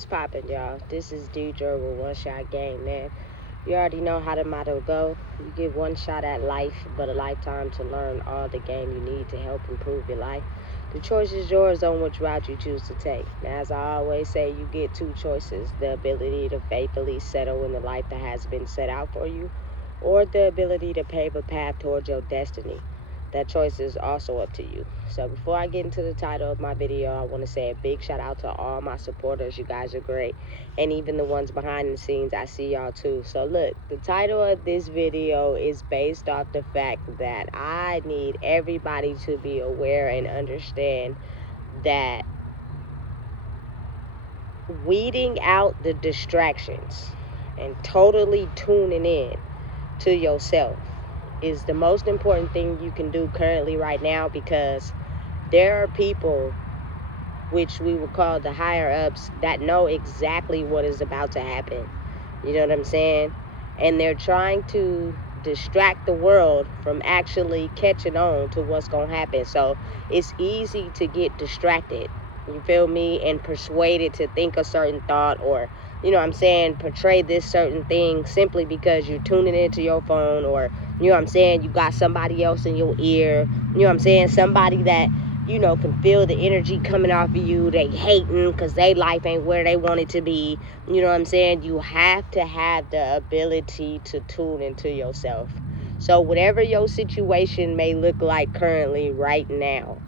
What's poppin', y'all? This is Deidre with One Shot Game, man. You already know how the motto go. You get one shot at life, but a lifetime to learn all the game you need to help improve your life. The choice is yours on which route you choose to take. Now, as I always say, you get two choices: the ability to faithfully settle in the life that has been set out for you, or the ability to pave a path towards your destiny. That choice is also up to you. So before I get into the title of my video, I want to say a big shout out to all my supporters. You guys are great. And even the ones behind the scenes, I see y'all too. So look, the title of this video is based off the fact that I need everybody to be aware and understand that weeding out the distractions and totally tuning in to yourself is the most important thing you can do currently right now, because there are people, which we would call the higher ups, that know exactly what is about to happen. You know what I'm saying? And they're trying to distract the world from actually catching on to what's going to happen. So it's easy to get distracted, you feel me, and persuaded to think a certain thought, or, you know what I'm saying, portray this certain thing simply because you're tuning into your phone, or, you know what I'm saying, you got somebody else in your ear, you know what I'm saying, somebody that, you know, can feel the energy coming off of you. They hating because their life ain't where they want it to be. You know what I'm saying? You have to have the ability to tune into yourself. So whatever your situation may look like currently right now,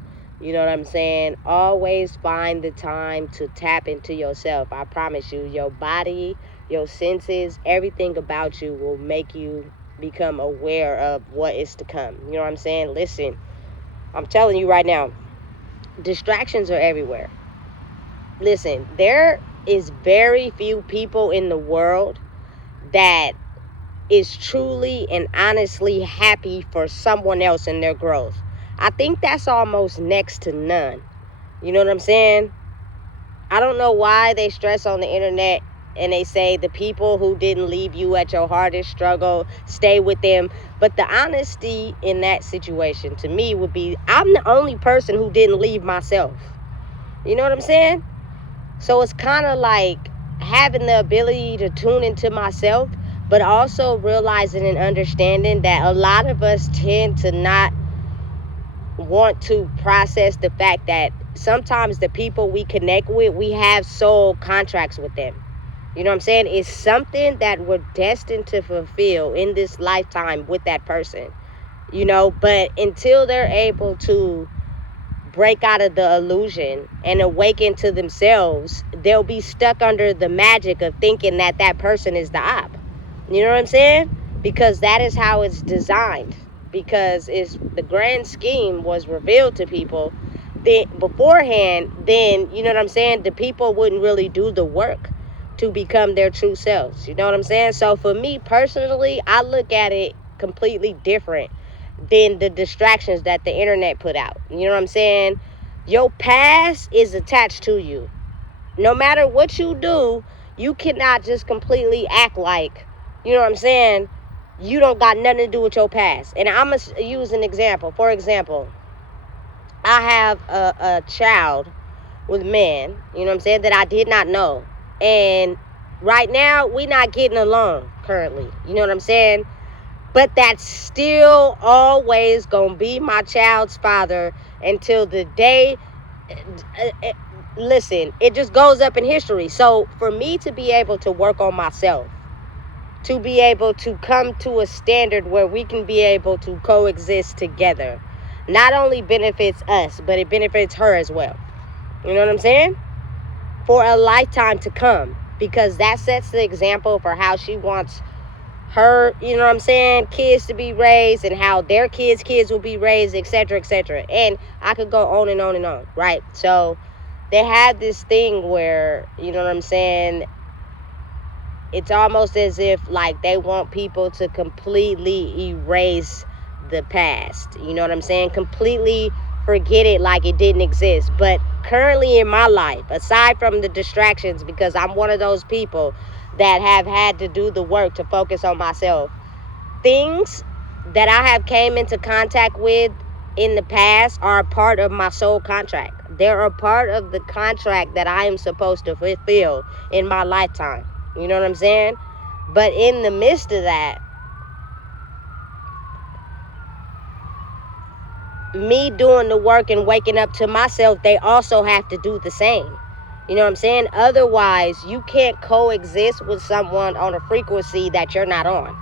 you know what I'm saying, always find the time to tap into yourself. I promise you, your body, your senses, everything about you will make you become aware of what is to come. You know what I'm saying? Listen, I'm telling you right now, distractions are everywhere. Listen, there is very few people in the world that is truly and honestly happy for someone else in their growth. I think that's almost next to none. You know what I'm saying? I don't know why they stress on the internet and they say the people who didn't leave you at your hardest struggle, stay with them. But the honesty in that situation to me would be, I'm the only person who didn't leave myself. You know what I'm saying? So it's kind of like having the ability to tune into myself, but also realizing and understanding that a lot of us tend to not want to process the fact that sometimes the people we connect with, we have soul contracts with them. You know what I'm saying? It's something that we're destined to fulfill in this lifetime with that person, you know, but until they're able to break out of the illusion and awaken to themselves, they'll be stuck under the magic of thinking that that person is the op. You know what I'm saying? Because that is how it's designed. Because it's the grand scheme was revealed to people then beforehand, then, you know what I'm saying, the people wouldn't really do the work to become their true selves. You know what I'm saying? So for me personally, I look at it completely different than the distractions that the internet put out. You know what I'm saying? Your past is attached to you. No matter what you do, you cannot just completely act like, you know what I'm saying, you don't got nothing to do with your past. And I'm going to use an example. For example, I have a child with men, you know what I'm saying, that I did not know. And right now, we not getting along currently. You know what I'm saying? But that's still always going to be my child's father until the day. Listen, it just goes up in history. So for me to be able to work on myself, to be able to come to a standard where we can be able to coexist together, not only benefits us, but it benefits her as well. You know what I'm saying? For a lifetime to come. Because that sets the example for how she wants her, you know what I'm saying, kids to be raised, and how their kids will be raised, etc., etc. And I could go on and on and on, right? So they have this thing where, you know what I'm saying, it's almost as if like they want people to completely erase the past. You know what I'm saying? Completely forget it like it didn't exist. But currently in my life, aside from the distractions, because I'm one of those people that have had to do the work to focus on myself, things that I have came into contact with in the past are a part of my soul contract. They're a part of the contract that I am supposed to fulfill in my lifetime. You know what I'm saying? But in the midst of that, me doing the work and waking up to myself, they also have to do the same. You know what I'm saying? Otherwise, you can't coexist with someone on a frequency that you're not on.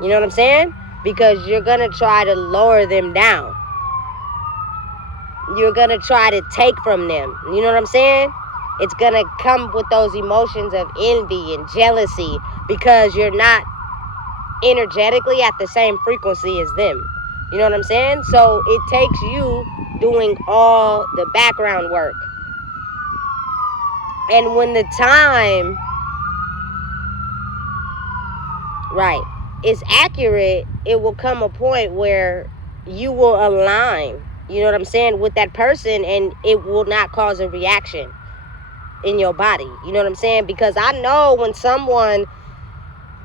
You know what I'm saying? Because you're going to try to lower them down. You're going to try to take from them. You know what I'm saying? It's going to come with those emotions of envy and jealousy because you're not energetically at the same frequency as them. You know what I'm saying? So it takes you doing all the background work. And when the time, right, is accurate, it will come a point where you will align, you know what I'm saying, with that person, and it will not cause a reaction in your body. You know what I'm saying? Because I know when someone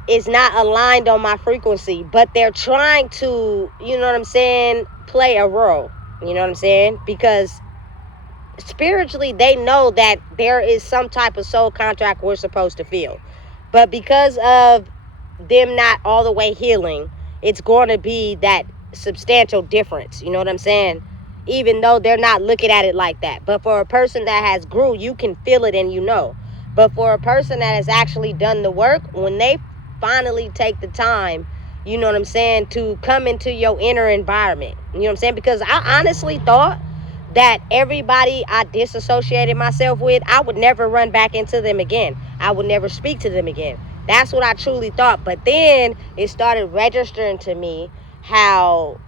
is not aligned on my frequency, but they're trying to, you know what I'm saying, play a role. You know what I'm saying? Because spiritually, they know that there is some type of soul contract we're supposed to feel. But because of them not all the way healing, it's going to be that substantial difference. You know what I'm saying? Even though they're not looking at it like that. But for a person that has grew, you can feel it and you know. But for a person that has actually done the work, when they finally take the time, you know what I'm saying, to come into your inner environment. You know what I'm saying? Because I honestly thought that everybody I disassociated myself with, I would never run back into them again. I would never speak to them again. That's what I truly thought. But then it started registering to me how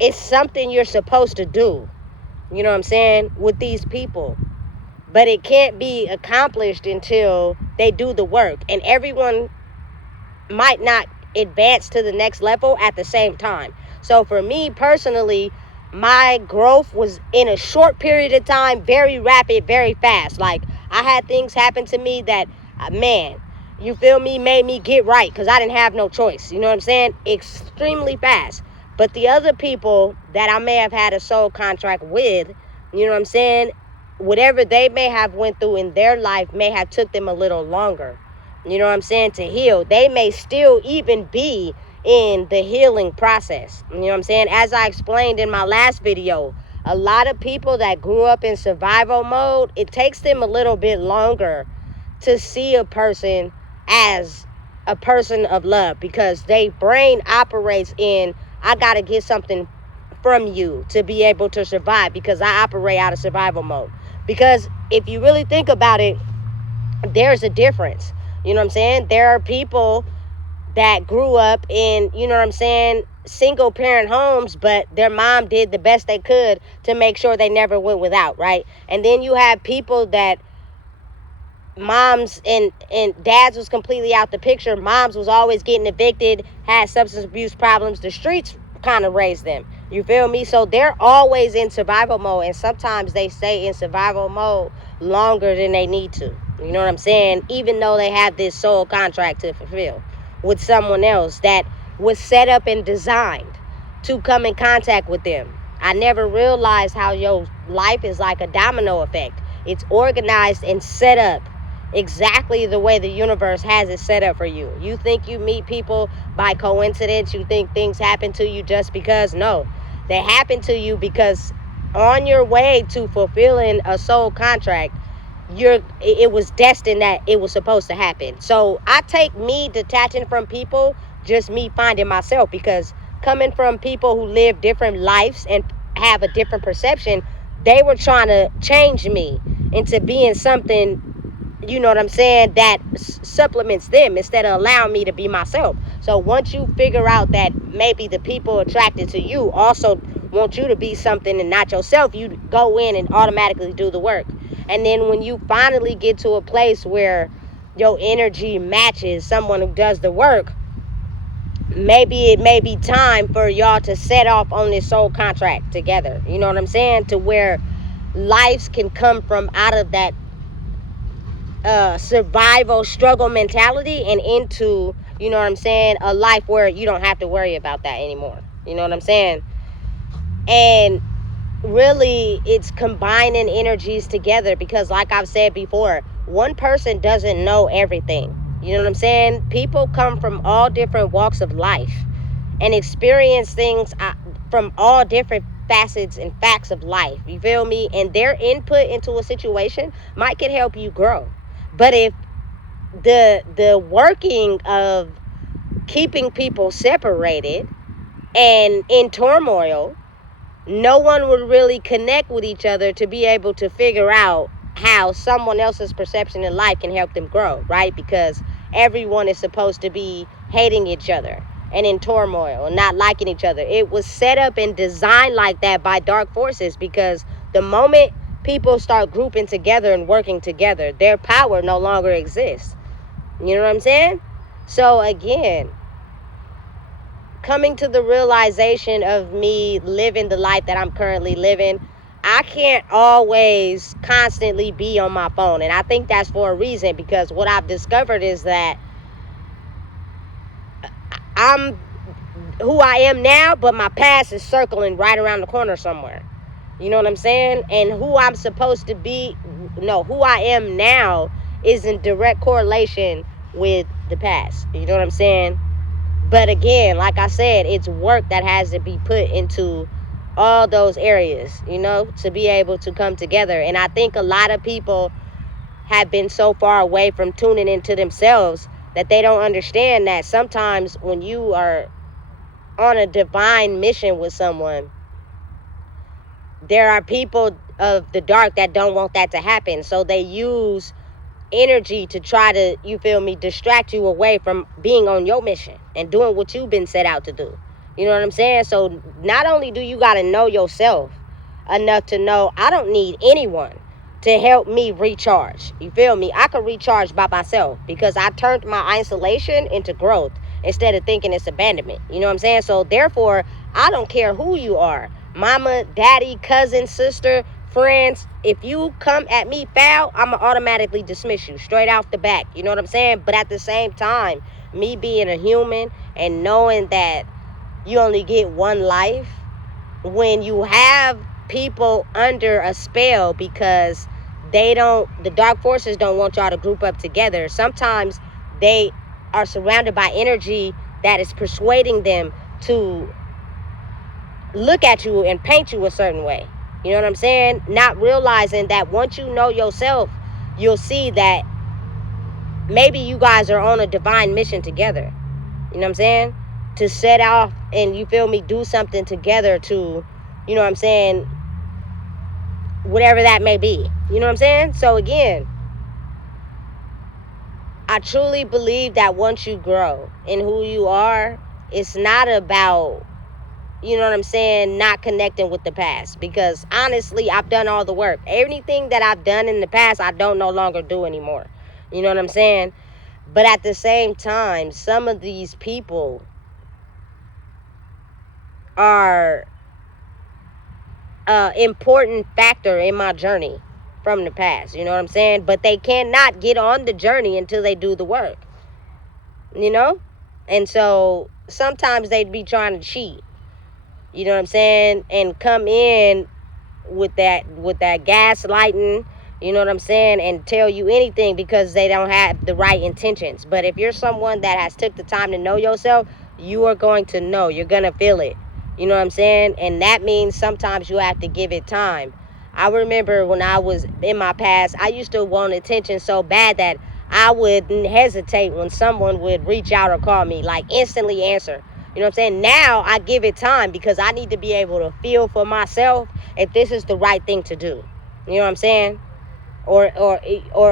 it's something you're supposed to do, you know what I'm saying, with these people. But it can't be accomplished until they do the work. And everyone might not advance to the next level at the same time. So for me personally, my growth was in a short period of time, very rapid, very fast. Like, I had things happen to me that, man, you feel me, made me get right because I didn't have no choice. You know what I'm saying? Extremely fast. But the other people that I may have had a soul contract with, you know what I'm saying, whatever they may have went through in their life may have took them a little longer, you know what I'm saying, to heal. They may still even be in the healing process. You know what I'm saying? As I explained in my last video, a lot of people that grew up in survival mode, it takes them a little bit longer to see a person as a person of love because their brain operates in, I got to get something from you to be able to survive because I operate out of survival mode. Because if you really think about it, there's a difference. You know what I'm saying? There are people that grew up in, you know what I'm saying, single parent homes, but their mom did the best they could to make sure they never went without, right? And then you have people that moms and dads was completely out the picture. Moms was always getting evicted, had substance abuse problems. The streets kind of raised them. You feel me? So they're always in survival mode, and sometimes they stay in survival mode longer than they need to. You know what I'm saying? Even though they have this soul contract to fulfill with someone else that was set up and designed to come in contact with them. I never realized how your life is like a domino effect. It's organized and set up exactly the way the universe has it set up for you. You think you meet people by coincidence. You think things happen to you just because. No, they happen to you because on your way to fulfilling a soul contract, it was destined that it was supposed to happen. So I take me detaching from people, just me finding myself, because coming from people who live different lives and have a different perception, they were trying to change me into being something, you know what I'm saying, that supplements them instead of allowing me to be myself. So once you figure out that maybe the people attracted to you also want you to be something and not yourself, you go in and automatically do the work. And then when you finally get to a place where your energy matches someone who does the work, maybe it may be time for y'all to set off on this soul contract together. You know what I'm saying? To where lives can come from out of that survival struggle mentality and into, you know what I'm saying, a life where you don't have to worry about that anymore. You know what I'm saying? And really it's combining energies together, because like I've said before, one person doesn't know everything. You know what I'm saying? People come from all different walks of life and experience things from all different facets and facts of life. You feel me? And their input into a situation might can help you grow. But if the working of keeping people separated and in turmoil, no one would really connect with each other to be able to figure out how someone else's perception in life can help them grow, right? Because everyone is supposed to be hating each other and in turmoil and not liking each other. It was set up and designed like that by dark forces, because the moment people start grouping together and working together, their power no longer exists. You know what I'm saying? So again, coming to the realization of me living the life that I'm currently living, I can't always constantly be on my phone. And I think that's for a reason, because what I've discovered is that I'm who I am now, but my past is circling right around the corner somewhere. You know what I'm saying? And who I'm supposed to be, no, who I am now is in direct correlation with the past. You know what I'm saying? But again, like I said, it's work that has to be put into all those areas, you know, to be able to come together. And I think a lot of people have been so far away from tuning into themselves that they don't understand that sometimes when you are on a divine mission with someone, there are people of the dark that don't want that to happen. So they use energy to try to, you feel me, distract you away from being on your mission and doing what you've been set out to do. You know what I'm saying? So not only do you got to know yourself enough to know I don't need anyone to help me recharge. You feel me? I can recharge by myself, because I turned my isolation into growth instead of thinking it's abandonment. You know what I'm saying? So therefore, I don't care who you are. Mama, daddy, cousin, sister, friends. If you come at me foul, I'm going to automatically dismiss you straight off the back. You know what I'm saying? But at the same time, me being a human and knowing that you only get one life, when you have people under a spell because the dark forces don't want y'all to group up together, sometimes they are surrounded by energy that is persuading them to look at you and paint you a certain way. You know what I'm saying? Not realizing that once you know yourself, you'll see that maybe you guys are on a divine mission together. You know what I'm saying? To set off and, you feel me, do something together to, you know what I'm saying, whatever that may be. You know what I'm saying? So again, I truly believe that once you grow in who you are, it's not about, you know what I'm saying, not connecting with the past. Because honestly, I've done all the work. Anything that I've done in the past, I don't no longer do anymore. You know what I'm saying? But at the same time, some of these people are an important factor in my journey from the past. You know what I'm saying? But they cannot get on the journey until they do the work. You know? And so sometimes they'd be trying to cheat. You know what I'm saying? And come in with that gaslighting, you know what I'm saying, and tell you anything because they don't have the right intentions. But if you're someone that has took the time to know yourself, you are going to know. You're going to feel it. You know what I'm saying? And that means sometimes you have to give it time. I remember when I was in my past, I used to want attention so bad that I wouldn't hesitate when someone would reach out or call me, like instantly answer. You know what I'm saying? Now I give it time because I need to be able to feel for myself if this is the right thing to do. You know what I'm saying? Or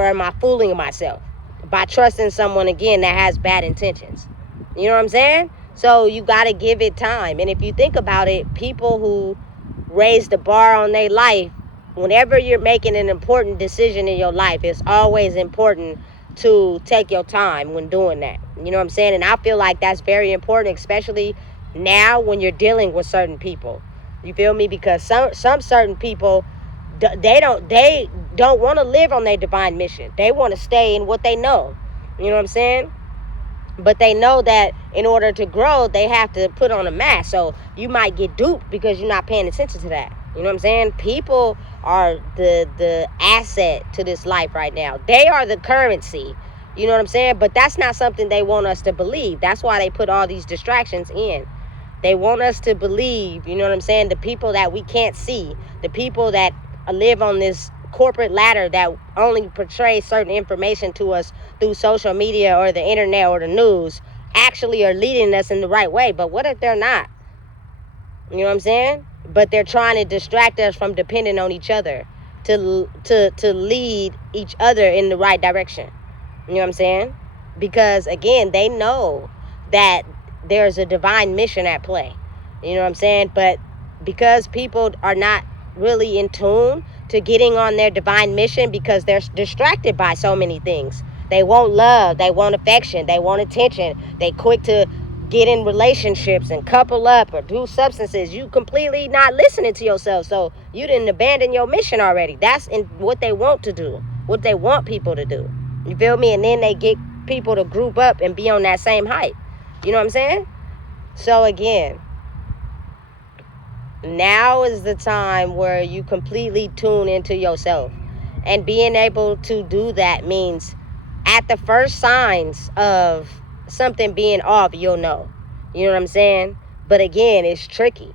am I fooling myself by trusting someone again that has bad intentions? You know what I'm saying? So you got to give it time. And if you think about it, people who raise the bar on their life, whenever you're making an important decision in your life, it's always important to take your time when doing that. You know what I'm saying? And I feel like that's very important, especially now when you're dealing with certain people. You feel me? Because some certain people, they don't want to live on their divine mission. They want to stay in what they know. You know what I'm saying? But they know that in order to grow, they have to put on a mask. So you might get duped because you're not paying attention to that. You know what I'm saying? People are the asset to this life right now. They are the currency. You know what I'm saying? But that's not something they want us to believe. That's why they put all these distractions in. They want us to believe, you know what I'm saying, the people that we can't see, the people that live on this corporate ladder that only portray certain information to us through social media or the internet or the news, actually are leading us in the right way. But what if they're not? You know what I'm saying? But they're trying to distract us from depending on each other to lead each other in the right direction. You know what I'm saying? Because again, they know that there's a divine mission at play. You know what I'm saying? But because people are not really in tune to getting on their divine mission because they're distracted by so many things. They want love, they want affection, they want attention. They quick to get in relationships and couple up or do substances. You completely not listening to yourself. So you didn't abandon your mission already. That's in what they want to do, what they want people to do. You feel me? And then they get people to group up and be on that same height. You know what I'm saying? So again, now is the time where you completely tune into yourself. And being able to do that means at the first signs of something being off, you'll know. You know what I'm saying? But again, it's tricky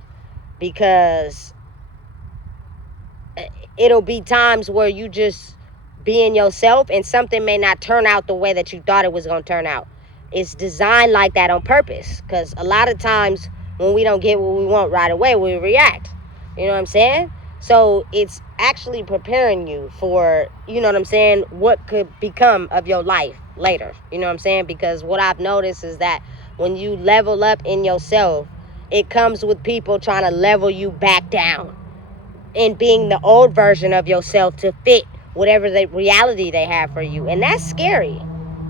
because it'll be times where you just being yourself and something may not turn out the way that you thought it was going to turn out. It's designed like that on purpose, because a lot of times when we don't get what we want right away, we react. You know what I'm saying? So it's actually preparing you for, you know what I'm saying, what could become of your life later. You know what I'm saying? Because what I've noticed is that when you level up in yourself, it comes with people trying to level you back down and being the old version of yourself to fit whatever the reality they have for you. And that's scary.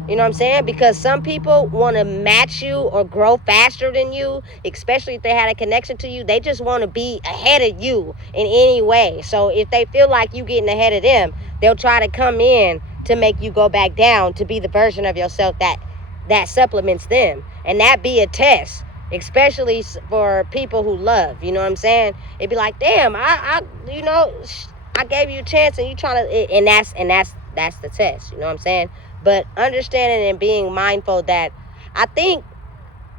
You know what I'm saying? Because some people want to match you or grow faster than you, especially if they had a connection to you. They just want to be ahead of you in any way. So if they feel like you getting ahead of them, they'll try to come in to make you go back down to be the version of yourself that supplements them. And that be a test, especially for people who love. You know what I'm saying? It'd be like, damn, I gave you a chance and you trying to, and that's the test. You know what I'm saying? But understanding and being mindful that I think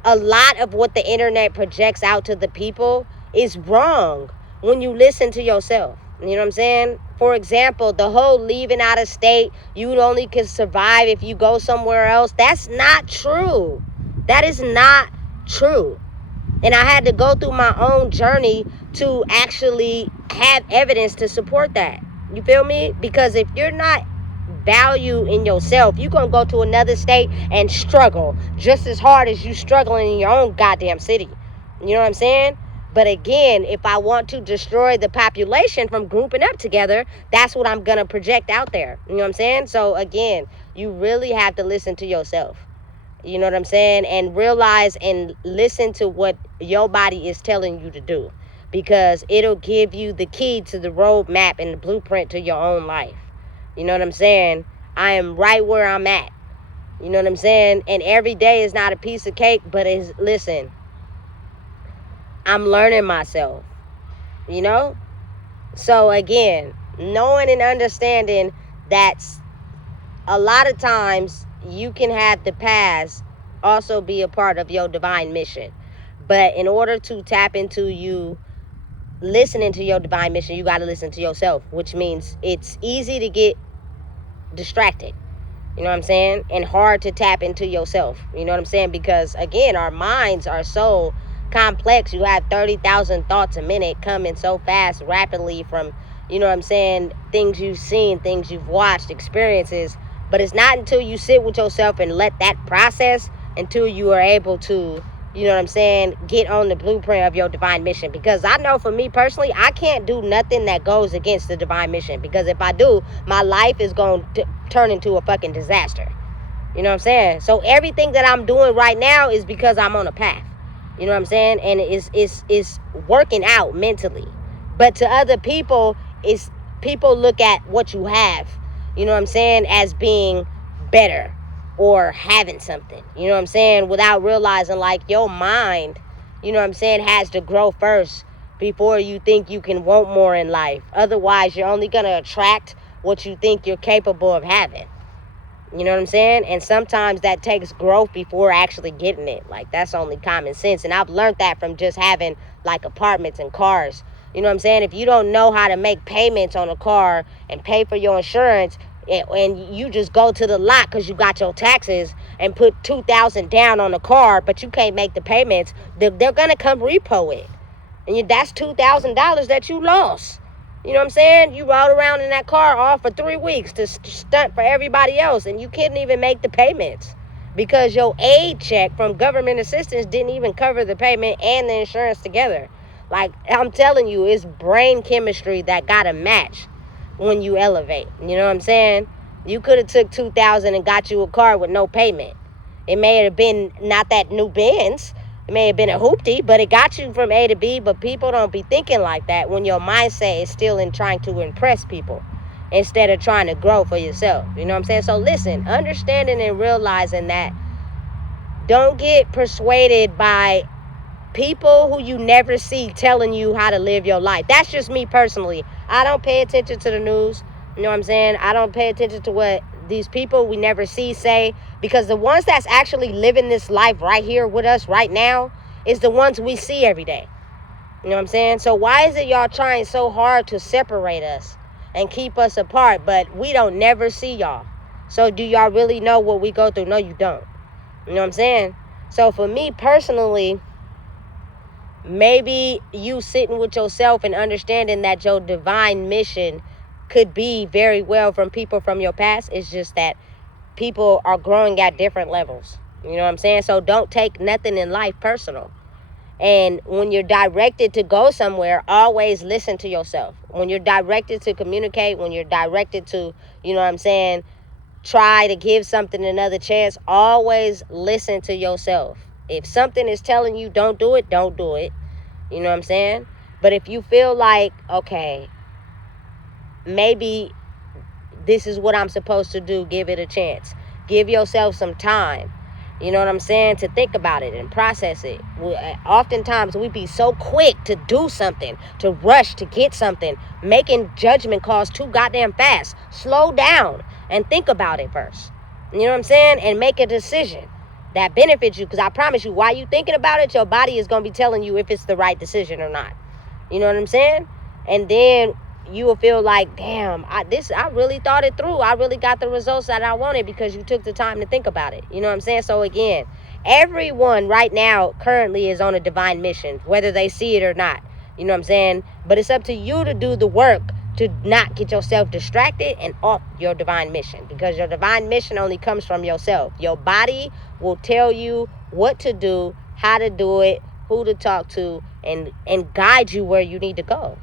a lot of what the internet projects out to the people is wrong when you listen to yourself. You know what I'm saying? For example, the whole leaving out of state, you only can survive if you go somewhere else. That's not true. That is not true. And I had to go through my own journey to actually have evidence to support that. You feel me? Because if you're not value in yourself, you're going to go to another state and struggle just as hard as you struggling in your own goddamn city. You know what I'm saying? But again, if I want to destroy the population from grouping up together, that's what I'm going to project out there. You know what I'm saying? So again, you really have to listen to yourself. You know what I'm saying? And realize and listen to what your body is telling you to do, because it'll give you the key to the roadmap and the blueprint to your own life. You know what I'm saying? I am right where I'm at. You know what I'm saying? And every day is not a piece of cake, but listen, I'm learning myself, you know? So again, knowing and understanding that a lot of times you can have the past also be a part of your divine mission. But in order to tap into you listening to your divine mission, you got to listen to yourself, which means it's easy to get distracted. You know what I'm saying? And hard to tap into yourself. You know what I'm saying? Because again, our minds are so complex. You have 30,000 thoughts a minute coming so fast, rapidly from, you know what I'm saying, things you've seen, things you've watched, experiences. But it's not until you sit with yourself and let that process until you are able to, you know what I'm saying, get on the blueprint of your divine mission. Because I know for me personally, I can't do nothing that goes against the divine mission. Because if I do, my life is going to turn into a fucking disaster. You know what I'm saying? So everything that I'm doing right now is because I'm on a path. You know what I'm saying? And it's working out mentally. But to other people, people look at what you have, you know what I'm saying, as being better or having something, you know what I'm saying, without realizing like your mind, you know what I'm saying, has to grow first before you think you can want more in life. Otherwise, you're only going to attract what you think you're capable of having. You know what I'm saying? And sometimes that takes growth before actually getting it. Like, that's only common sense. And I've learned that from just having, like, apartments and cars. You know what I'm saying? If you don't know how to make payments on a car and pay for your insurance, and you just go to the lot because you got your taxes and put $2,000 down on the car, but you can't make the payments, they're going to come repo it. And that's $2,000 that you lost. You know what I'm saying? You rode around in that car all for 3 weeks to stunt for everybody else, and you couldn't even make the payments because your aid check from government assistance didn't even cover the payment and the insurance together. Like, I'm telling you, it's brain chemistry that got to match when you elevate. You know what I'm saying? You could have took $2,000 and got you a car with no payment. It may have been not that new Benz. It may have been a hoopty, but it got you from A to B. But people don't be thinking like that when your mindset is still in trying to impress people instead of trying to grow for yourself. You know what I'm saying? So listen, understanding and realizing that, don't get persuaded by people who you never see telling you how to live your life. That's just me personally. I don't pay attention to the news. You know what I'm saying? I don't pay attention to what these people we never see say, because the ones that's actually living this life right here with us right now is the ones we see every day. You know what I'm saying? So why is it y'all trying so hard to separate us and keep us apart, but we don't never see y'all? So do y'all really know what we go through? No, you don't. You know what I'm saying? So for me personally, maybe you sitting with yourself and understanding that your divine mission could be very well from people from your past. It's just that people are growing at different levels. You know what I'm saying? So don't take nothing in life personal. And when you're directed to go somewhere, always listen to yourself. When you're directed to communicate, when you're directed to, you know what I'm saying, try to give something another chance, always listen to yourself. If something is telling you don't do it, don't do it. You know what I'm saying? But if you feel like, okay, maybe this is what I'm supposed to do, give it a chance. Give yourself some time. You know what I'm saying? To think about it and process it. Oftentimes we be so quick to do something, to rush to get something, making judgment calls too goddamn fast. Slow down and think about it first. You know what I'm saying? And make a decision that benefits you. Because I promise you, while you thinking about it, your body is going to be telling you if it's the right decision or not. You know what I'm saying? And then you will feel like, damn, I really thought it through. I really got the results that I wanted because you took the time to think about it. You know what I'm saying? So again, everyone right now currently is on a divine mission, whether they see it or not. You know what I'm saying? But it's up to you to do the work to not get yourself distracted and off your divine mission, because your divine mission only comes from yourself. Your body will tell you what to do, how to do it, who to talk to, and guide you where you need to go.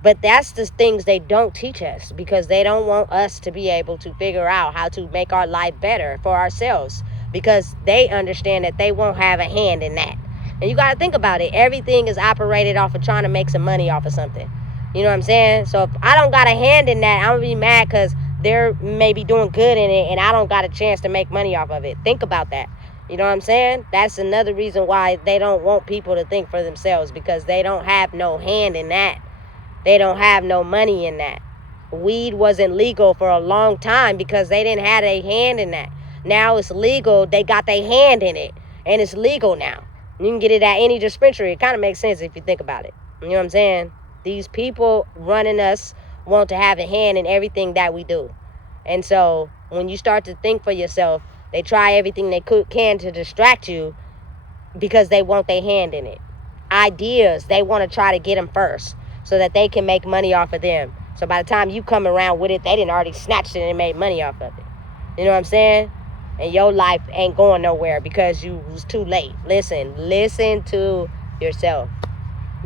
But that's the things they don't teach us, because they don't want us to be able to figure out how to make our life better for ourselves, because they understand that they won't have a hand in that. And you got to think about it. Everything is operated off of trying to make some money off of something. You know what I'm saying? So if I don't got a hand in that, I'm going to be mad because they're maybe doing good in it and I don't got a chance to make money off of it. Think about that. You know what I'm saying? That's another reason why they don't want people to think for themselves, because they don't have no hand in that. They don't have no money in that. Weed wasn't legal for a long time because they didn't have a hand in that. Now it's legal. They got their hand in it, and it's legal now. You can get it at any dispensary. It kind of makes sense if you think about it. You know what I'm saying? These people running us want to have a hand in everything that we do. And so when you start to think for yourself, they try everything they can to distract you because they want their hand in it. Ideas, they want to try to get them first, so that they can make money off of them. So by the time you come around with it, they didn't already snatched it and made money off of it. You know what I'm saying? And your life ain't going nowhere because you was too late. Listen to yourself.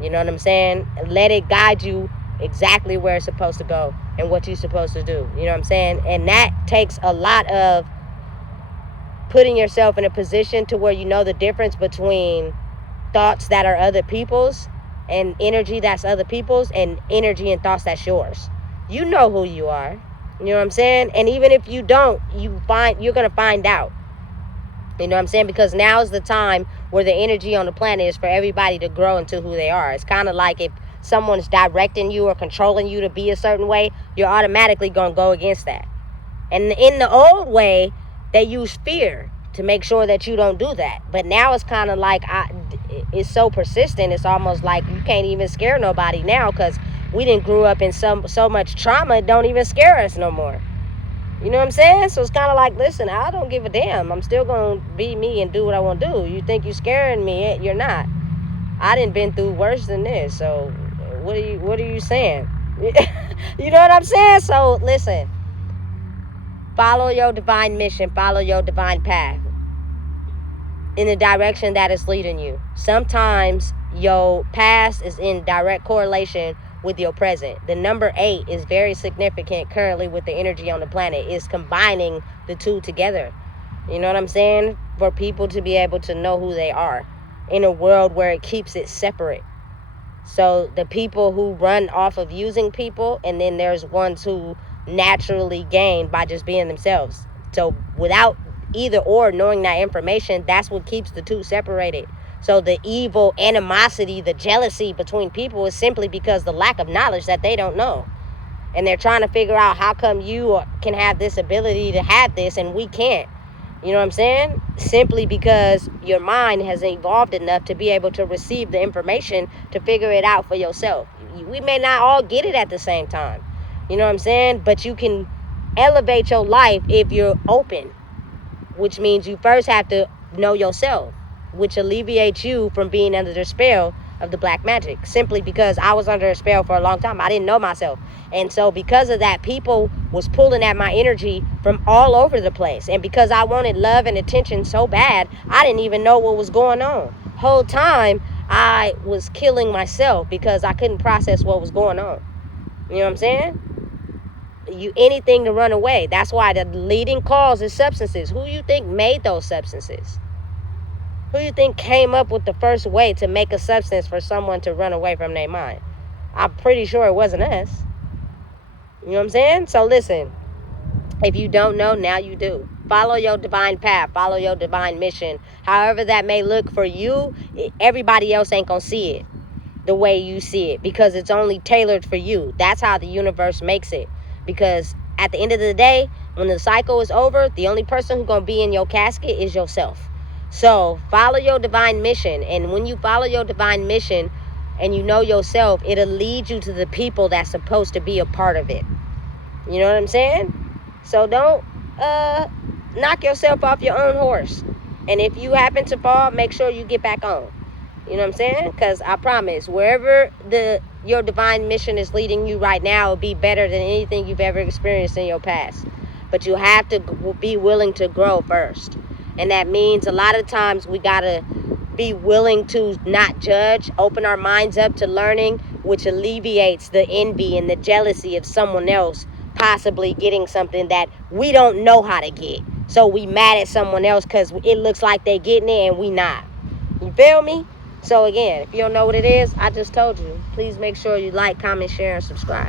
You know what I'm saying? Let it guide you exactly where it's supposed to go and what you're supposed to do. You know what I'm saying? And that takes a lot of putting yourself in a position to where you know the difference between thoughts that are other people's and energy that's other people's, and energy and thoughts that's yours. You know who you are. You know what I'm saying? And even if you don't, you're going to find out. You know what I'm saying? Because now is the time where the energy on the planet is for everybody to grow into who they are. It's kind of like if someone's directing you or controlling you to be a certain way, you're automatically going to go against that. And in the old way, they use fear to make sure that you don't do that. But now it's kind of like, it's so persistent, it's almost like you can't even scare nobody now, because we didn't grew up in so much trauma, it don't even scare us no more. You know what I'm saying? So it's kind of like, listen, I don't give a damn. I'm still going to be me and do what I want to do. You think you're scaring me? You're not. I done been through worse than this. So what are you saying? You know what I'm saying? So listen, follow your divine mission. Follow your divine path in the direction that is leading you. Sometimes your past is in direct correlation with your present. The number 8 is very significant currently with the energy on the planet. It's combining the two together. You know what I'm saying? For people to be able to know who they are in a world where it keeps it separate. So the people who run off of using people, and then there's ones who naturally gain by just being themselves. So without either or knowing that information, that's what keeps the two separated. So the evil animosity, the jealousy between people is simply because the lack of knowledge that they don't know. And they're trying to figure out, how come you can have this ability to have this and we can't? You know what I'm saying? Simply because your mind has evolved enough to be able to receive the information to figure it out for yourself. We may not all get it at the same time. You know what I'm saying? But you can elevate your life if you're open, which means you first have to know yourself, which alleviates you from being under the spell of the black magic. Simply because I was under a spell for a long time. I didn't know myself. And so because of that, people was pulling at my energy from all over the place. And because I wanted love and attention so bad, I didn't even know what was going on. Whole time I was killing myself because I couldn't process what was going on. You know what I'm saying? Anything to run away. That's why the leading cause is substances. Who you think made those substances? Who you think came up with the first way to make a substance for someone to run away from their mind? I'm pretty sure it wasn't us. You know what I'm saying? So listen, if you don't know, now you do. Follow your divine path. Follow your divine mission. However that may look for you, everybody else ain't gonna see it the way you see it, because it's only tailored for you. That's how the universe makes it. Because at the end of the day, when the cycle is over, the only person who's gonna be in your casket is yourself. So follow your divine mission. And when you follow your divine mission and you know yourself, it'll lead you to the people that's supposed to be a part of it. You know what I'm saying? So don't knock yourself off your own horse. And if you happen to fall, make sure you get back on. You know what I'm saying? Because I promise, wherever your divine mission is leading you right now will be better than anything you've ever experienced in your past. But you have to be willing to grow first. And that means a lot of times we got to be willing to not judge, open our minds up to learning, which alleviates the envy and the jealousy of someone else possibly getting something that we don't know how to get. So we mad at someone else because it looks like they getting it and we not. You feel me? So again, if you don't know what it is, I just told you. Please make sure you like, comment, share, and subscribe.